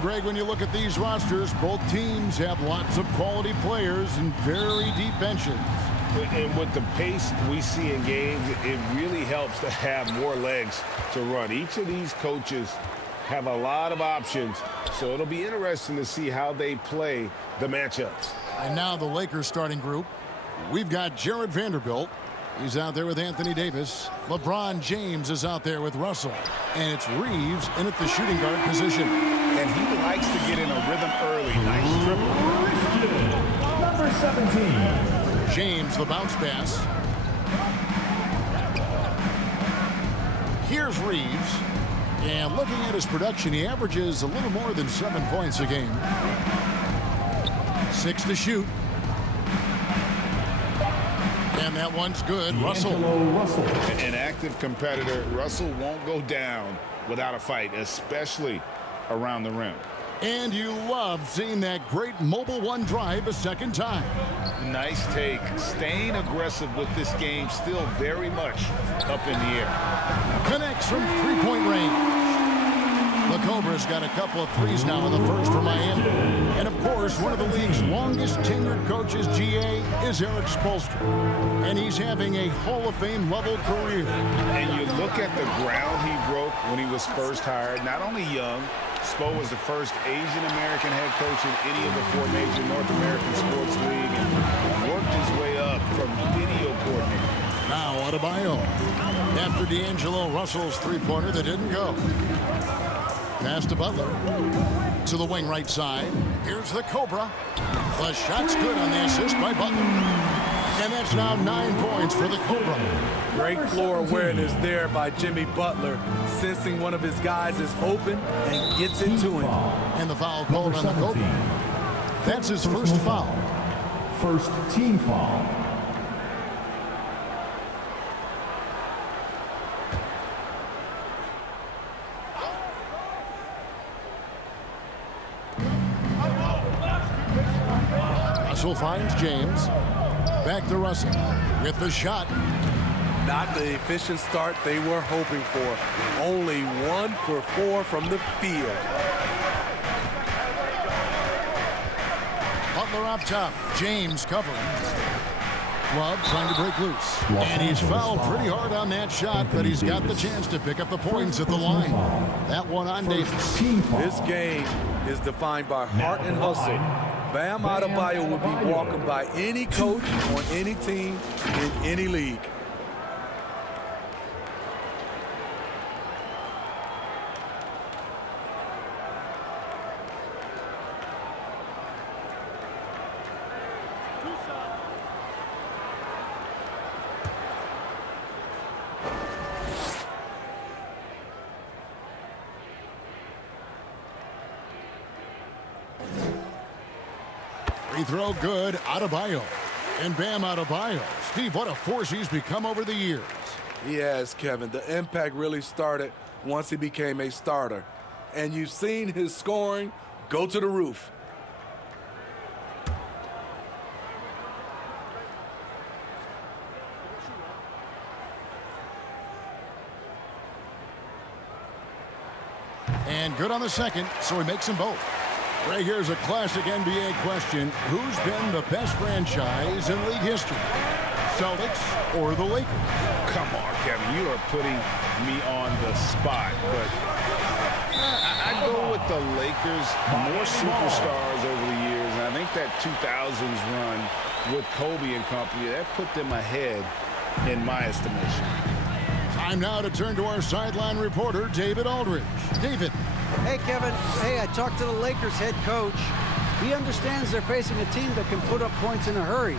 Greg, when you look at these rosters, both teams have lots of quality players and very deep benches. And with the pace we see in games, it really helps to have more legs to run. Each of these coaches have a lot of options, so it'll be interesting to see how they play the matchups. And now the Lakers starting group. We've got Jared Vanderbilt. He's out there with Anthony Davis. LeBron James is out there with Russell. And it's Reeves in at the shooting guard position. And he likes to get in a rhythm early. Nice dribble. Number 17. James, the bounce pass. Here's Reeves. And looking at his production, he averages a little more than 7 points a game. 6 to shoot. And that one's good. Russell. An active competitor. Russell won't go down without a fight, especially around the rim. And you love seeing that great mobile one drive a second time. Nice take. Staying aggressive with this game, still very much up in the air. Connects from three-point range. The Cobras got a couple of threes now in the first for Miami. And, of course, one of the league's longest tenured coaches, GA, is Eric Spoelstra. And he's having a Hall of Fame level career. And you look at the ground he broke when he was first hired. Not only young, Spo was the first Asian-American head coach in any of the 4 major North American sports league and worked his way up from video coordinator. Now Adebayo. After D'Angelo Russell's three-pointer that didn't go. Pass to Butler. To the wing right side. Here's the Cobra. The shot's good on the assist by Butler. And that's now 9 points for the Cobra. Great floor awareness there by Jimmy Butler, sensing one of his guys is open and gets it to him. And the foul called on the Cobra. That's his first foul. First team foul. Russell finds James. Back to Russell with the shot. Not the efficient start they were hoping for. Only 1 for 4 from the field. Butler up top. James covering. Love trying to break loose. And he's fouled pretty hard on that shot, but he's got the chance to pick up the points at the line. That one on Davis. This game is defined by heart and hustle. Bam Adebayo will be welcomed by any coach on any team in any league. Free throw good. Adebayo. And Bam Adebayo. Steve, what a force he's become over the years. He has, Kevin. The impact really started once he became a starter. And you've seen his scoring go to the roof. And good on the second, so he makes them both. Right here's a classic NBA question. Who's been the best franchise in league history? Celtics or the Lakers? Come on, Kevin. You are putting me on the spot. But I go with the Lakers. More superstars over the years. And I think that 2000s run with Kobe and company, that put them ahead in my estimation. Time now to turn to our sideline reporter, David Aldridge. David. Hey, Kevin. Hey, I talked to the Lakers head coach. He understands they're facing a team that can put up points in a hurry.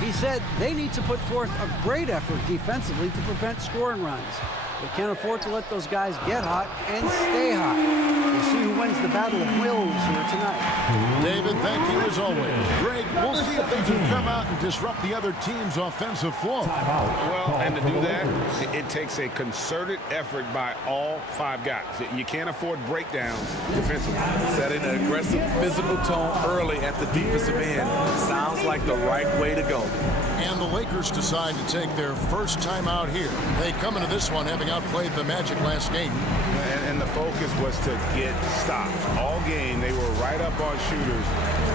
He said they need to put forth a great effort defensively to prevent scoring runs. They can't afford to let those guys get hot and stay hot. We'll see who wins the battle of wills here tonight. David, thank you as always. Greg, we'll see if they can come out and disrupt the other team's offensive flow. Well, and to do that, it takes a concerted effort by all 5 guys. You can't afford breakdowns defensively. Setting an aggressive physical tone early at the defensive end sounds like the right way to go. And the Lakers decide to take their first time out here. They come into this one having outplayed the Magic last game. And the focus was to get stops. All game, they were right up on shooters,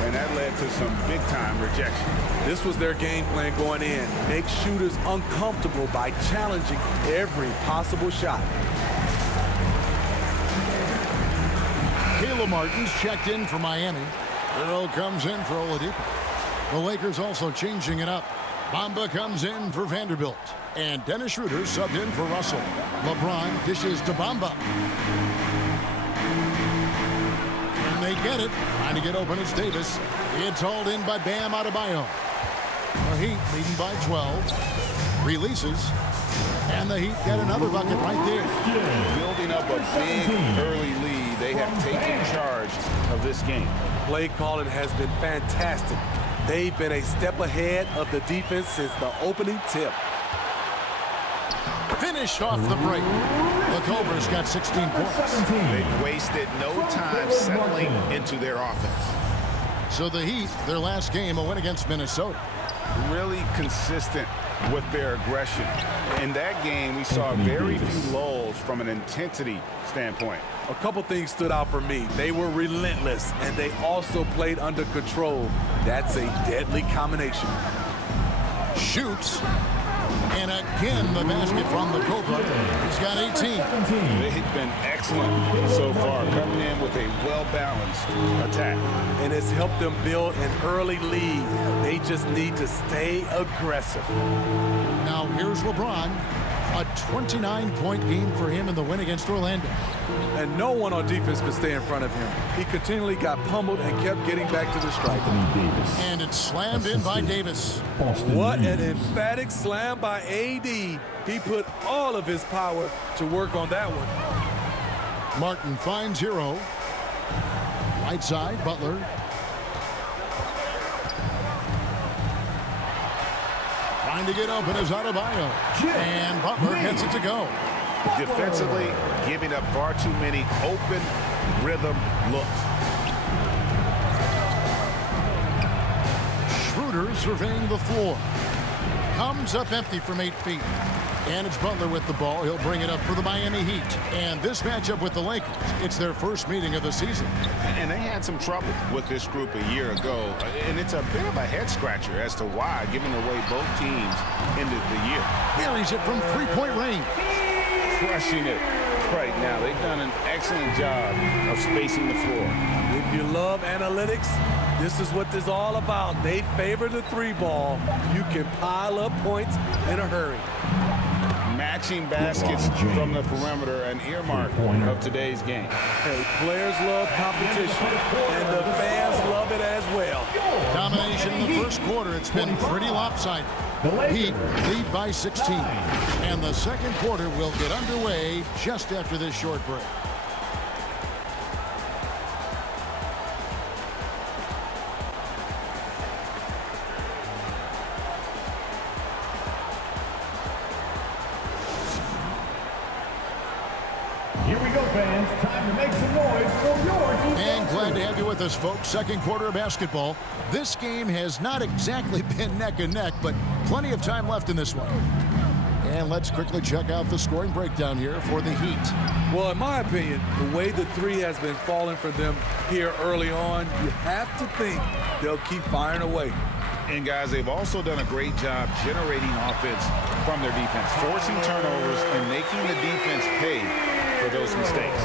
and that led to some big-time rejection. This was their game plan going in. Make shooters uncomfortable by challenging every possible shot. Caleb Martin's checked in for Miami. Earl comes in for Oladipo. The Lakers also changing it up. Bamba comes in for Vanderbilt. And Dennis Schroeder subbed in for Russell. LeBron dishes to Bamba. And they get it. Trying to get open, it's Davis. It's hauled in by Bam Adebayo. The Heat leading by 12. Releases. And the Heat get another bucket right there. Building up a big early lead, they have taken charge of this game. Play calling has been fantastic. They've been a step ahead of the defense since the opening tip. Finished off the break. The Cobras got 16 points. They've wasted no time settling into their offense. So the Heat, their last game, a win against Minnesota. Really consistent with their aggression. In that game, we saw very few lulls from an intensity standpoint. A couple things stood out for me. They were relentless, and they also played under control. That's a deadly combination. Shoots. And again, the basket from the Cobra. He's got 18. They've been excellent so far, coming in with a well-balanced attack. And it's helped them build an early lead. They just need to stay aggressive. Now here's LeBron. A 29-point game for him in the win against Orlando. And no one on defense could stay in front of him. He continually got pummeled and kept getting back to the stripe. And it's slammed in by Davis. What an emphatic slam by AD. He put all of his power to work on that one. Martin finds Hero. Right side, Butler. Trying to get open is Adebayo. And Butler gets it to go. Defensively, giving up far too many open rhythm looks. Schroeder surveying the floor. Comes up empty from 8 feet. And it's Butler with the ball. He'll bring it up for the Miami Heat. And this matchup with the Lakers, it's their first meeting of the season. And they had some trouble with this group a year ago. And it's a bit of a head-scratcher as to why, given the way both teams ended the year. Buries it from three-point range. Crushing it right now. They've done an excellent job of spacing the floor. If you love analytics, this is what this is all about. They favor the three ball. You can pile up points in a hurry. Matching baskets from the perimeter, an earmark of today's game. Hey, players love competition, and the fans love it as well. Domination in the first quarter. It's been pretty lopsided. Heat lead by 16. And the second quarter will get underway just after this short break. Here we go, fans. Time to make some noise for your defense. And glad to have you with us, folks. Second quarter of basketball. This game has not exactly been neck and neck, but plenty of time left in this one. And let's quickly check out the scoring breakdown here for the Heat. Well, in my opinion, the way the three has been falling for them here early on, you have to think they'll keep firing away. And guys, they've also done a great job generating offense from their defense, forcing turnovers and making the defense pay for those mistakes.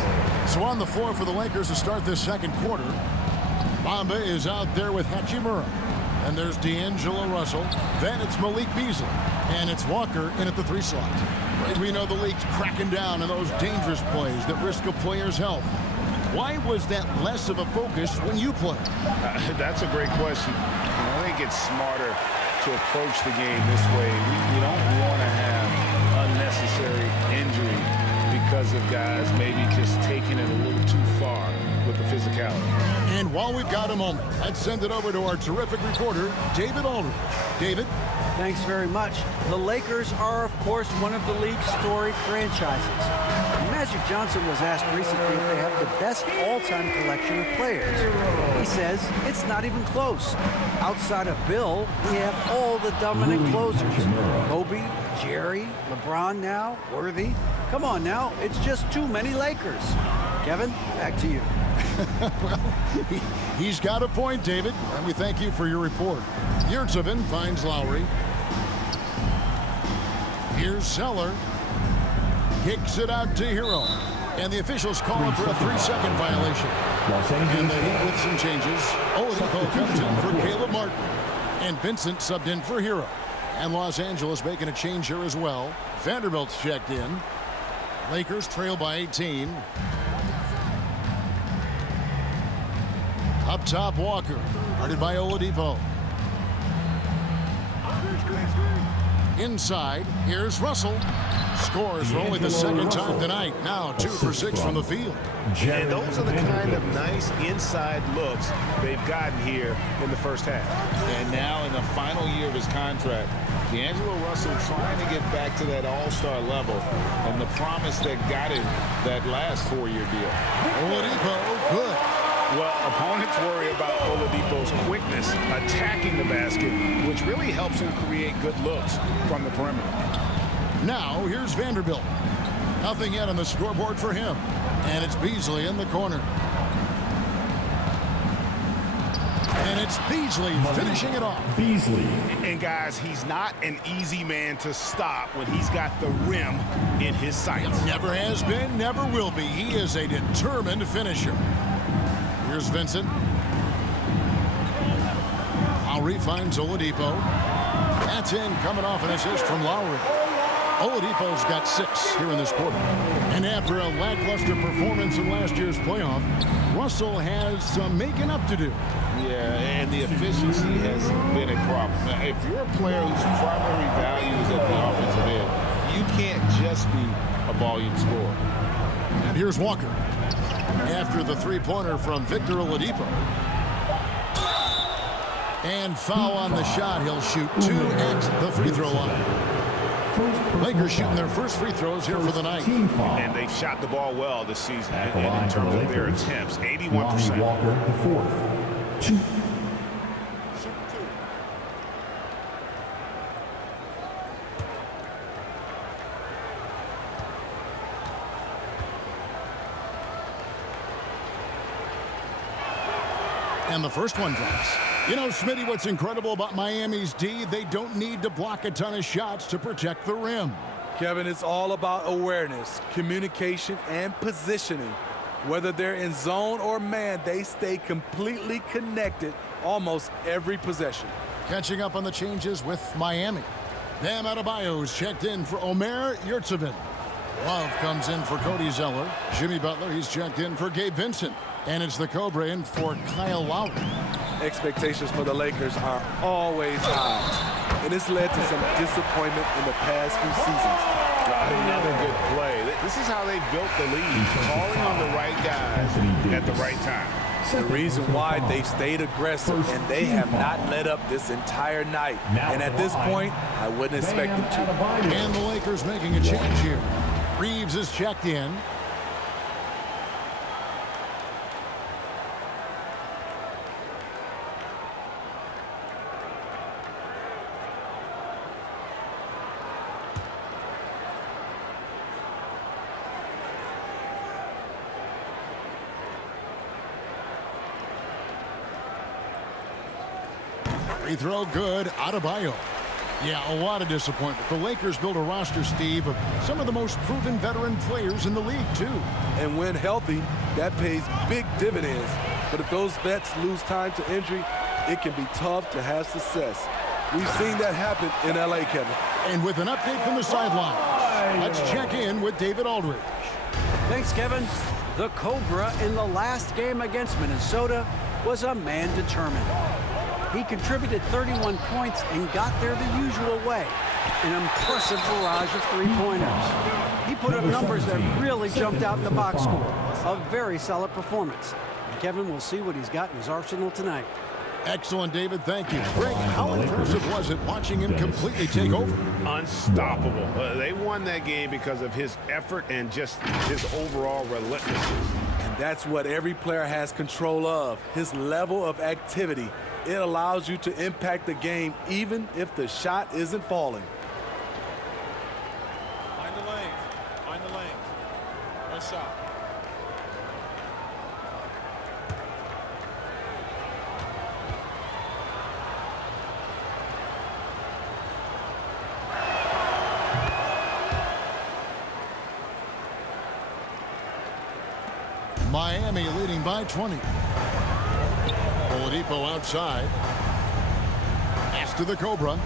So on the floor for the Lakers to start this second quarter, Bamba is out there with Hachimura. And there's D'Angelo Russell. Then it's Malik Beasley. And it's Walker in at the 3 slot. We know the league's cracking down on those dangerous plays that risk a player's health. Why was that less of a focus when you played? That's a great question. I think it's smarter to approach the game this way. We don't want to have unnecessary injury because of guys maybe just taking it a little too far with the physicality. And while we've got a moment, let's send it over to our terrific reporter, David Aldridge. David, Thanks very much. The Lakers are, of course, one of the league's storied franchises. Magic Johnson was asked recently if they have the best all-time collection of players. He says it's not even close. Outside of Bill, we have all the dominant closers. Kobe, Jerry, LeBron now, Worthy. Come on now, it's just too many Lakers. Kevin, back to you. Well, he's got a point, David, and we thank you for your report. Yurtseven finds Lowry. Here's Zeller. Kicks it out to Hero. And the officials call him for a 3-second violation. And the Heat with some changes. Oladipo comes in for Caleb Martin. And Vincent subbed in for Hero. And Los Angeles making a change here as well. Vanderbilt's checked in. Lakers trail by 18. Up top, Walker. Guarded by Oladipo. Inside, here's Russell. Scores for only the second time tonight. Now 2 for 6 from the field. And those are the kind of nice inside looks they've gotten here in the first half. And now in the final year of his contract, D'Angelo Russell trying to get back to that all-star level and the promise that got him that last 4-year deal. Oladipo, good. Well, opponents worry about Oladipo's quickness attacking the basket, which really helps him create good looks from the perimeter. Now, here's Vanderbilt. Nothing yet on the scoreboard for him. And it's Beasley in the corner. And it's Beasley finishing it off. Beasley. And guys, he's not an easy man to stop when he's got the rim in his sights. Never has been, never will be. He is a determined finisher. Here's Vincent. Lowry finds Oladipo. That's in, coming off an assist from Lowry. Oladipo's got 6 here in this quarter. And after a lackluster performance in last year's playoff, Russell has some making up to do. Yeah, and the efficiency has been a problem. Now, if you're a player whose primary value is at the offensive end, you can't just be a volume scorer. And here's Walker. After the 3-pointer from Victor Oladipo. And foul on the shot. He'll shoot 2 at the free throw line. Lakers shooting their first free throws here for the night. And they've shot the ball well this season in terms of their attempts. 81%. Walker, the fourth. 2. And the first one drops. You know, Smitty, what's incredible about Miami's D, they don't need to block a ton of shots to protect the rim. Kevin, it's all about awareness, communication, and positioning. Whether they're in zone or man, they stay completely connected almost every possession. Catching up on the changes with Miami. Bam Adebayo's checked in for Omer Yurtseven. Love comes in for Cody Zeller. Jimmy Butler, he's checked in for Gabe Vincent. And it's the Cobra in for Kyle Lowry. Expectations for the Lakers are always high, and it's led to some disappointment in the past few seasons. Another good play. This is how they built the lead, calling on the right guys at the right time. The reason why they've stayed aggressive, and they have not let up this entire night. And at this point, I wouldn't expect them to. And the Lakers making a change here. Reeves is checked in. Free throw good. Adebayo. Yeah, a lot of disappointment. The Lakers built a roster, Steve, of some of the most proven veteran players in the league, too. And when healthy, that pays big dividends. But if those vets lose time to injury, it can be tough to have success. We've seen that happen in L.A., Kevin. And with an update from the sideline, let's check in with David Aldridge. Thanks, Kevin. The Cobra in the last game against Minnesota was a man determined. He contributed 31 points and got there the usual way. An impressive barrage of 3-pointers. He put up numbers that really jumped out in the box score. A very solid performance. And Kevin will see what he's got in his arsenal tonight. Excellent, David. Thank you. Greg, how impressive was it watching him completely take over? Unstoppable. They won that game because of his effort and just his overall relentlessness. And that's what every player has control of, his level of activity. It allows you to impact the game even if the shot isn't falling. Find the lane. Find the lane. Nice shot. Miami leading by 20. Oladipo outside. Pass to the Cobra.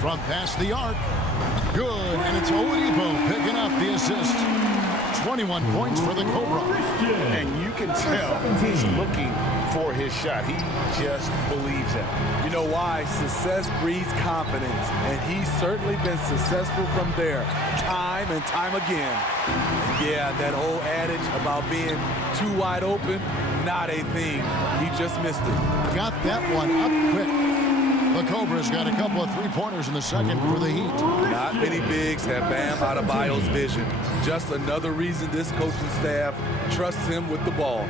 From past the arc. Good, and it's Oladipo picking up the assist. 21 points for the Cobra. And you can tell he's looking for his shot. He just believes it. You know why? Success breeds confidence, and he's certainly been successful from there, time and time again. And yeah, that old adage about being too wide open, not a thing. He just missed it. Got that one up quick. The Cobra's got a couple of three-pointers in the second for the Heat. Not many bigs have Bam Adebayo's vision. Just another reason this coaching staff trusts him with the ball.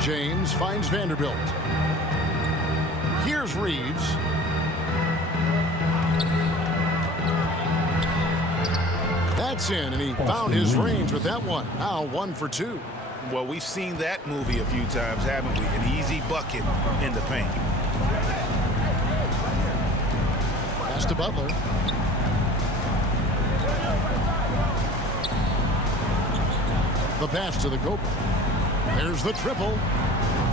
James finds Vanderbilt. Here's Reeves. That's in, and he found his range with that one. Now 1 for 2. Well, we've seen that movie a few times, haven't we? An easy bucket in the paint. Pass to Butler. The pass to the Cobra. There's the triple.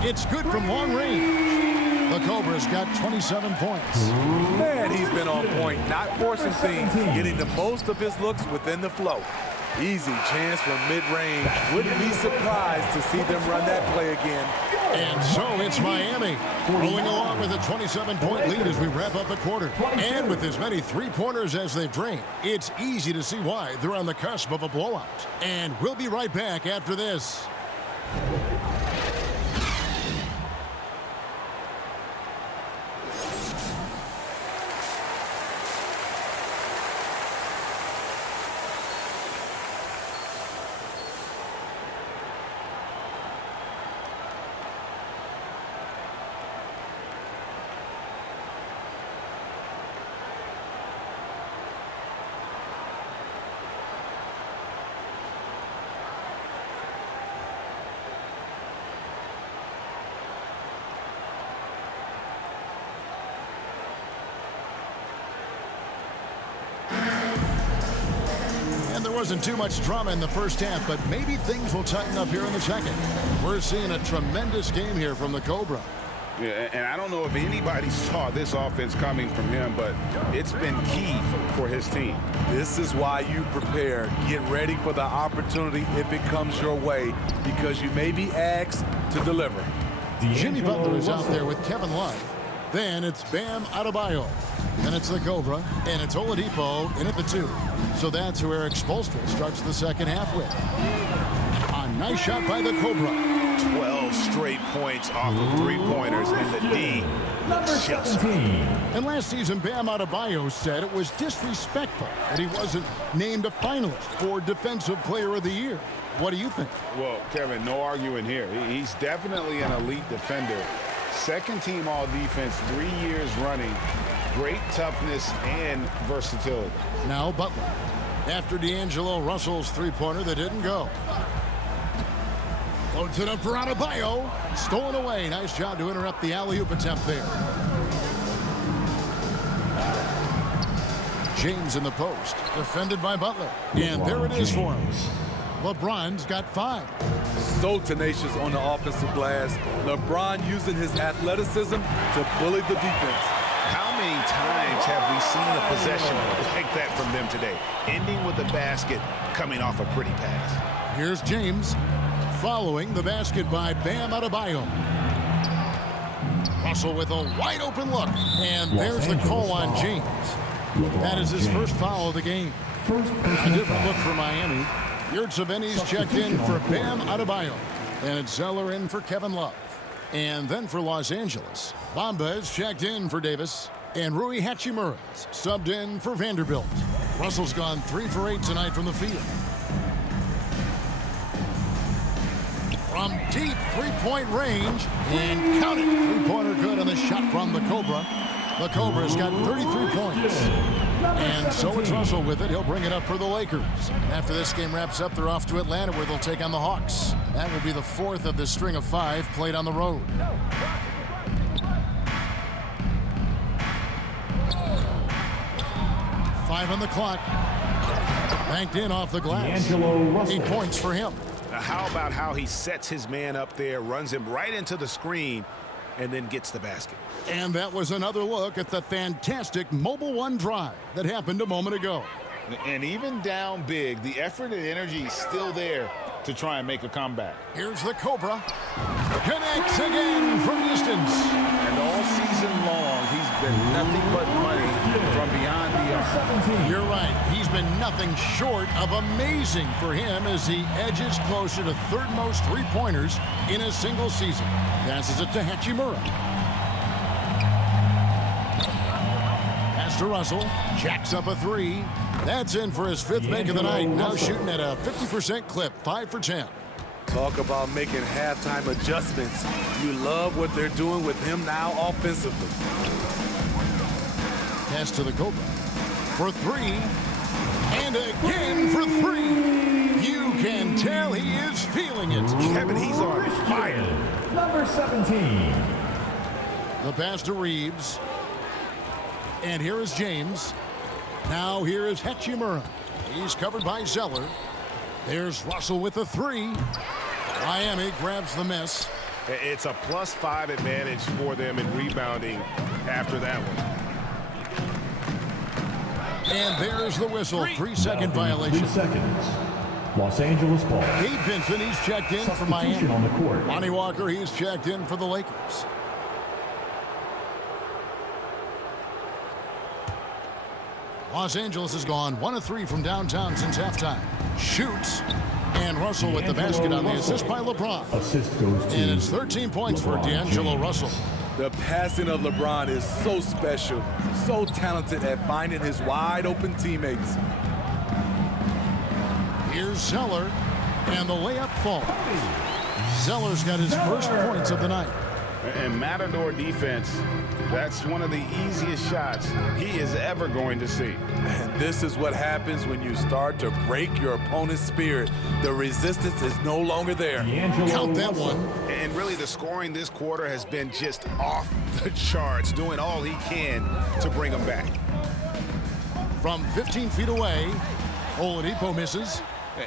It's good from long range. The Cobra's got 27 points. Man, he's been on point, not forcing things, getting the most of his looks within the flow. Easy chance from mid-range. Wouldn't be surprised to see them run that play again. And so it's Miami rolling along with a 27-point lead as we wrap up the quarter. And with as many three-pointers as they've drained, it's easy to see why they're on the cusp of a blowout. And we'll be right back after this. There wasn't too much drama in the first half, but maybe things will tighten up here in the second. We're seeing a tremendous game here from the Cobra. Yeah, and I don't know if anybody saw this offense coming from him, but it's been key for his team. This is why you prepare. Get ready for the opportunity if it comes your way, because you may be asked to deliver. Jimmy Butler is out there with Kevin Love. Then it's Bam Adebayo. Then it's the Cobra, and it's Oladipo in at the 2. So that's who Eric Spoelstra starts the second half with. A nice shot by the Cobra. 12 straight points off of three-pointers, and the D looks just right. And last season, Bam Adebayo said it was disrespectful that he wasn't named a finalist for Defensive Player of the Year. What do you think? Well, Kevin, no arguing here. He's definitely an elite defender. Second team all defense 3 years running. Great toughness and versatility. Now Butler. After D'Angelo Russell's three-pointer that didn't go. Loads it up for Adebayo. Stolen away. Nice job to interrupt the alley-oop attempt there. James in the post. Defended by Butler. And there it is for him. LeBron's got 5. So tenacious on the offensive glass. LeBron using his athleticism to bully the defense. How many times have we seen a possession like that from them today? Ending with a basket, coming off a pretty pass. Here's James following the basket by Bam Adebayo. Russell with a wide open look. And there's the call on James. That is his first foul of the game. A different look for Miami. Yurtseven's checked in for Bam Adebayo. And it's Zeller in for Kevin Love. And then for Los Angeles, Bamba is checked in for Davis. And Rui Hachimura's subbed in for Vanderbilt. Russell's gone 3 for 8 tonight from the field. From deep three-point range, and count it. Three-pointer good on the shot from the Cobra. The Cobra's got 33 points. And so it's Russell with it. He'll bring it up for the Lakers. And after this game wraps up, they're off to Atlanta where they'll take on the Hawks. That will be the 4th of the string of 5 played on the road. Five on the clock. Banked in off the glass. 8 points for him. Now, how about how he sets his man up there, runs him right into the screen, and then gets the basket. And that was another look at the fantastic Mobile One drive that happened a moment ago. And even down big, the effort and energy is still there to try and make a comeback. Here's the Cobra. Connects again from distance. And all season long, he's been nothing but money from beyond the arc. You're right. He's been nothing short of amazing for him as he edges closer to third most three-pointers in a single season. Passes it to Hachimura. Pass to Russell. Jacks up a 3. That's in for his 5th make of the night. Now shooting at a 50% clip. 5 for 10. Talk about making halftime adjustments. You love what they're doing with him now offensively. Pass to the Cobra for 3. And again for 3. You can tell he is feeling it. Kevin, he's on fire. Number 17. The pass to Reeves. And here is James. Now here is Hachimura. He's covered by Zeller. There's Russell with the 3. Miami grabs the miss. It's a +5 advantage for them in rebounding after that one. And there's the whistle. 3-second violation. 3 seconds. Los Angeles ball. Gabe Vincent, he's checked in for Substitution Miami. on the court. Lonnie Walker, he's checked in for the Lakers. Los Angeles has gone 1 of 3 from downtown since halftime. Shoots. And Russell with the basket on the assist by LeBron. Assist goes to And it's 13 points for D'Angelo Russell. The passing of LeBron is so special, so talented at finding his wide open teammates. Here's Zeller, and the layup falls. Zeller's got his first points of the night. And Matador defense, that's one of the easiest shots he is ever going to see. And this is what happens when you start to break your opponent's spirit. The resistance is no longer there. Count that one. And really, the scoring this quarter has been just off the charts, doing all he can to bring them back. From 15 feet away, Oladipo misses.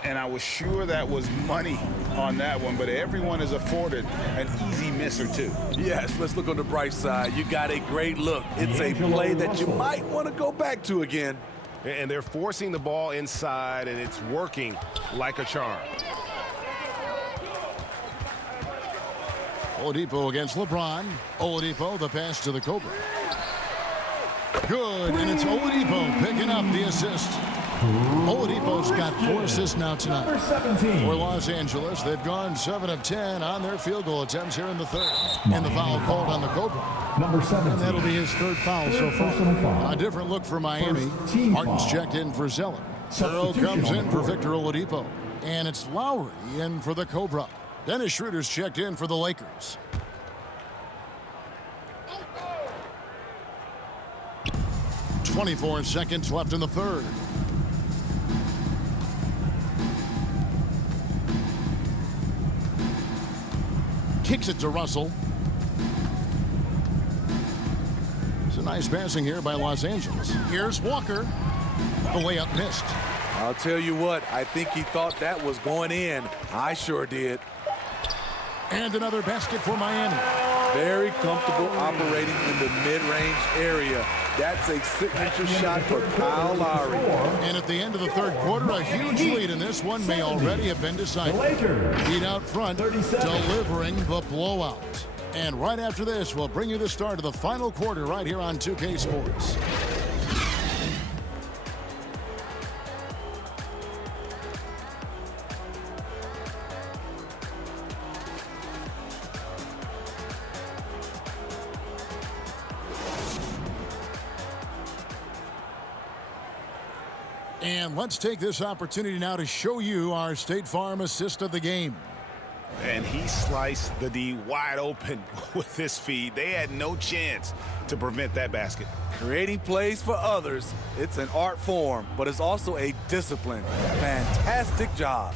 And I was sure that was money on that one, but everyone is afforded an easy miss or two. Yes, let's look on the bright side. You got a great look. It's a play that you might want to go back to again. And they're forcing the ball inside, and it's working like a charm. Oladipo against LeBron. Oladipo, the pass to the Cobra. Good, and it's Oladipo picking up the assist. Oladipo's got 4 assists now tonight. Number 17. For Los Angeles, they've gone 7 of 10 on their field goal attempts here in the 3rd. And the foul called on the Cobra. Number 17. And that'll be his 3rd foul so far. A different look for Miami. Martin's checked in for Zeller. Earl comes in for Victor Oladipo. And it's Lowry in for the Cobra. Dennis Schroeder's checked in for the Lakers. .24 seconds left in the 3rd. Kicks it to Russell. It's a nice passing here by Los Angeles. Here's Walker. The layup missed. I'll tell you what, I think he thought that was going in. I sure did. And another basket for Miami. Very comfortable operating in the mid-range area. That's a signature shot for Kyle Lowry. And at the end of the 3rd quarter, a huge lead in this one may already have been decided. Heat out front, delivering the blowout. And right after this, we'll bring you the start of the final quarter right here on 2K Sports. And let's take this opportunity now to show you our State Farm assist of the game. And he sliced the D wide open with this feed. They had no chance to prevent that basket. Creating plays for others, it's an art form, but it's also a discipline. Fantastic job.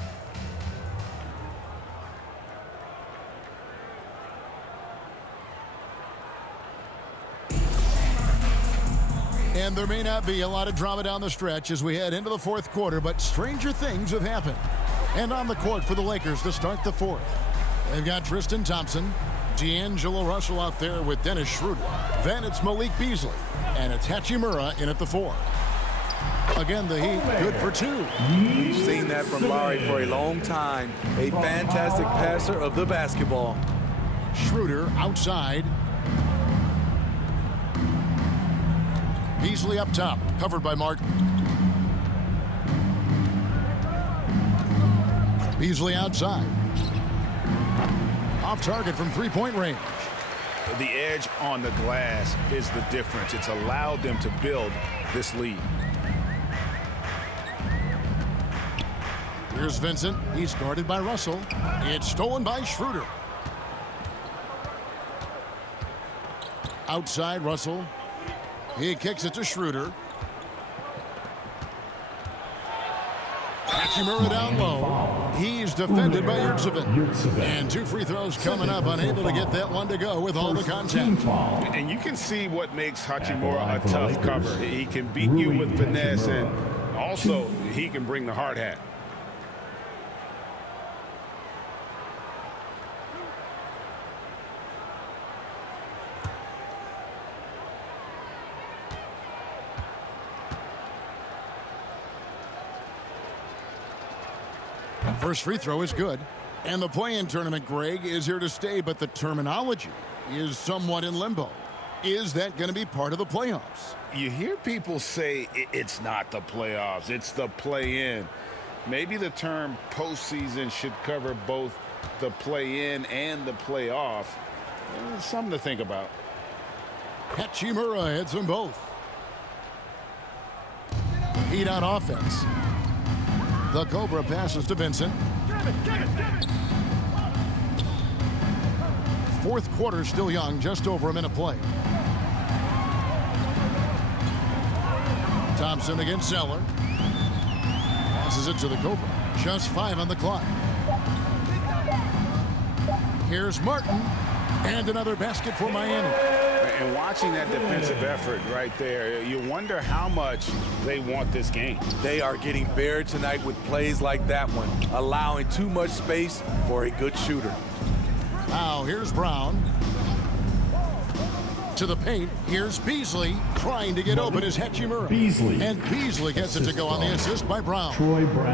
And there may not be a lot of drama down the stretch as we head into the fourth quarter, but stranger things have happened. And on the court for the Lakers to start the fourth, they've got Tristan Thompson, D'Angelo Russell out there with Dennis Schroeder. Then it's Malik Beasley, and it's Hachimura in at the 4. Again, the Heat good for 2. We've seen that from Larry for a long time. A fantastic passer of the basketball. Schroeder outside. Beasley up top, covered by Martin. Beasley outside. Off target from three-point range. The edge on the glass is the difference. It's allowed them to build this lead. Here's Vincent. He's guarded by Russell. It's stolen by Schroeder. Outside Russell. He kicks it to Schroeder. Hachimura down low. He's defended by Yurtseven. And 2 free throws coming up, unable to get that one to go with all the contact. And you can see what makes Hachimura a tough cover. He can beat you with finesse, and also he can bring the hard hat. First free throw is good. And the play-in tournament, Greg, is here to stay, but the terminology is somewhat in limbo. Is that going to be part of the playoffs? You hear people say it's not the playoffs, it's the play-in. Maybe the term postseason should cover both the play-in and the playoff. Something to think about. Hachimura hits them both. Heat on offense. The Cobra passes to Vincent. Fourth quarter still young, just over a minute play. Thompson against Zeller. Passes it to the Cobra. Just 5 on the clock. Here's Martin. And another basket for Miami. And watching that defensive effort right there, you wonder how much they want this game. They are getting buried tonight with plays like that one, allowing too much space for a good shooter. Now here's Brown. To the paint. Here's Beasley. Trying to get open is Hachimura. And Beasley gets it to go on the assist by Brown.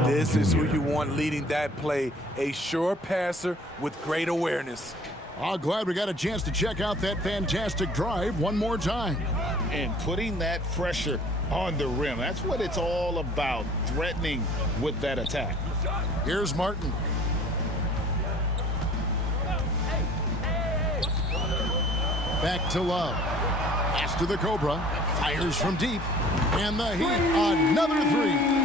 This is who you want leading that play. A sure passer with great awareness. Oh, glad we got a chance to check out that fantastic drive one more time. And putting that pressure on the rim, that's what it's all about, threatening with that attack. Here's Martin. Back to Love. Pass to the Cobra. Fires from deep. And the Heat, another 3.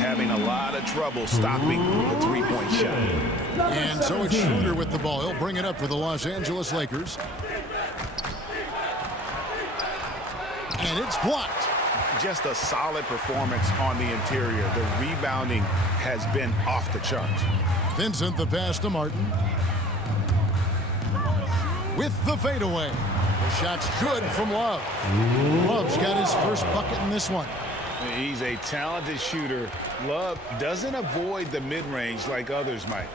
Having a lot of trouble stopping the three-point shot. And so it's Schroeder with the ball. He'll bring it up for the Los Angeles Lakers. And it's blocked. Just a solid performance on the interior. The rebounding has been off the charts. Vincent the pass to Martin. With the fadeaway. The shot's good from Love. Love's got his first bucket in this one. He's a talented shooter. Love doesn't avoid the mid-range like others might.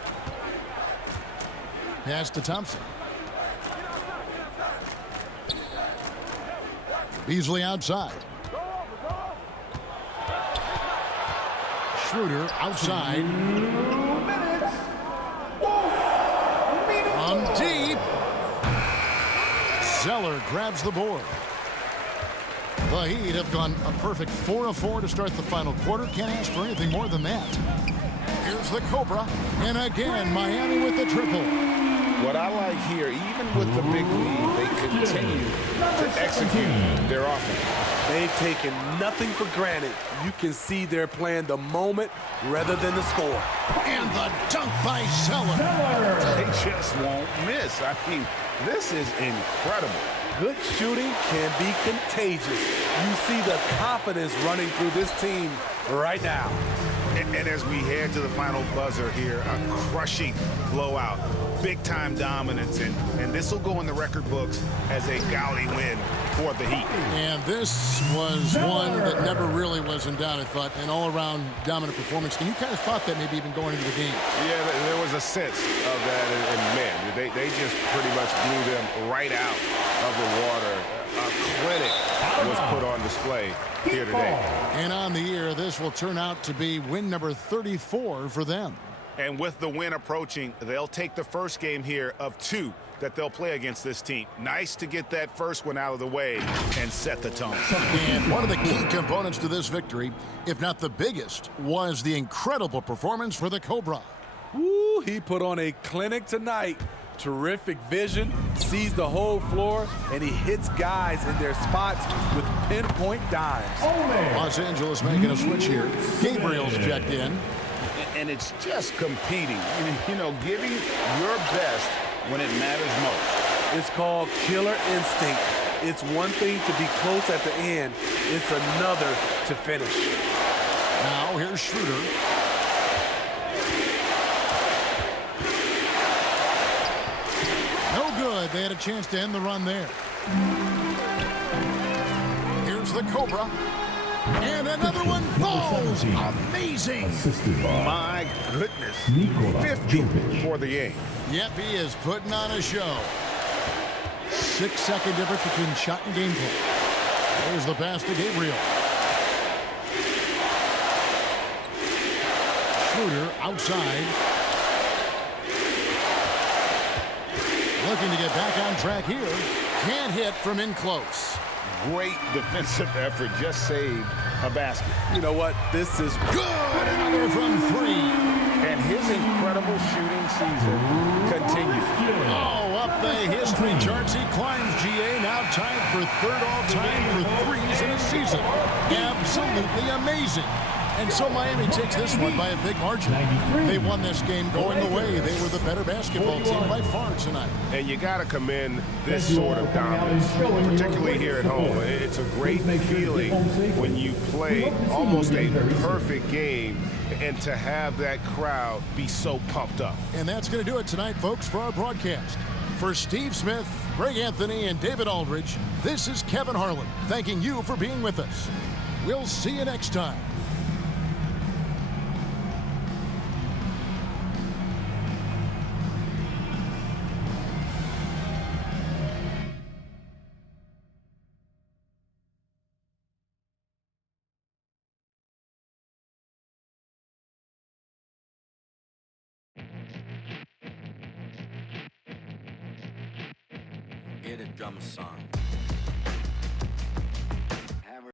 Pass to Thompson. Beasley outside. Schroeder outside. From deep. Zeller grabs the board. The Heat have gone a perfect 4 of 4 to start the final quarter. Can't ask for anything more than that. Here's the Cobra. And again, Miami with the triple. What I like here, even with the big lead, they continue to execute their offense. They've taken nothing for granted. You can see they're playing the moment rather than the score. And the dunk by Zeller. They just won't miss. I mean, this is incredible. Good shooting can be contagious. You see the confidence running through this team right now. And as we head to the final buzzer here, a crushing blowout, big-time dominance, and this will go in the record books as a gaudy win for the Heat. And this was one that never really was in doubt, I thought, an all-around dominant performance. And you kind of thought that maybe even going into the game. Yeah, there was a sense of that, and man, they just pretty much blew them right out of the water. A clinic was put on display here today. And on the year, this will turn out to be win number 34 for them. And with the win approaching, they'll take the first game here of 2 that they'll play against this team. Nice to get that first one out of the way and set the tone. And one of the key components to this victory, if not the biggest, was the incredible performance for the Cobra. Woo, he put on a clinic tonight. Terrific vision, sees the whole floor, and he hits guys in their spots with pinpoint dimes. Los Angeles making a switch here. Gabriel's checked in. And it's just competing, you know, giving your best when it matters most. It's called killer instinct. It's one thing to be close at the end. It's another to finish. Now here's Schroeder. No good. They had a chance to end the run there. Here's the Cobra. And another one falls. Amazing. My goodness. 50 for the game. Yep, he is putting on a show. 6-second difference between shot and gameplay. There's the pass to Gabriel. Schroeder outside. Looking to get back on track here. Can't hit from in close. Great defensive effort. Just saved a basket. You know what? This is Good. Another from 3. And his incredible shooting season continues. Oh, up the history charts. He climbs GA, now tied for 3rd all-time for threes in a season. Absolutely amazing. And so Miami takes this one by a big margin. They won this game going away. They were the better basketball team by far tonight. And you got to commend this sort of dominance, particularly here at home. It's a great feeling when you play almost a perfect game and to have that crowd be so pumped up. And that's going to do it tonight, folks, for our broadcast. For Steve Smith, Greg Anthony, and David Aldridge, this is Kevin Harlan thanking you for being with us. We'll see you next time. Hear the drummer song.